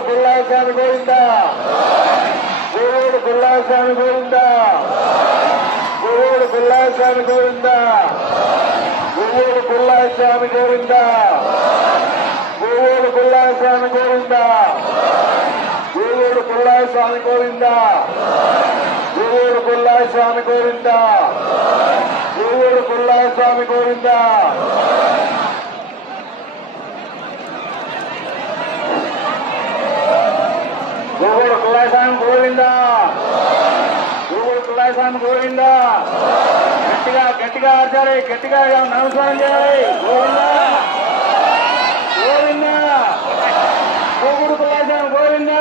పుల్లాస్వామి గోవింద గురువుడు పుల్లాస్వామి గోవింద గురువుడు పుల్లాస్వామి గోవింద గురువుడు పుల్లాస్వామి గోవింద గురువుడు పుల్లాస్వామి గోవింద గురువుడు పుల్లాస్వామి గోవింద గురువుడు పుల్లాస్వామి గోవింద గురువుడు పుల్లాస్వామి గోవింద గురువుడు పుల్లాస్వామి గోవింద గురువుడు పుల్లాస్వామి గోవింద గట్టిగా గట్టిగా ఆచాలి గట్టిగా నమస్కారం చేయాలి గోవింద గోవింద గురువుడు పుల్లాస్వామి గోవింద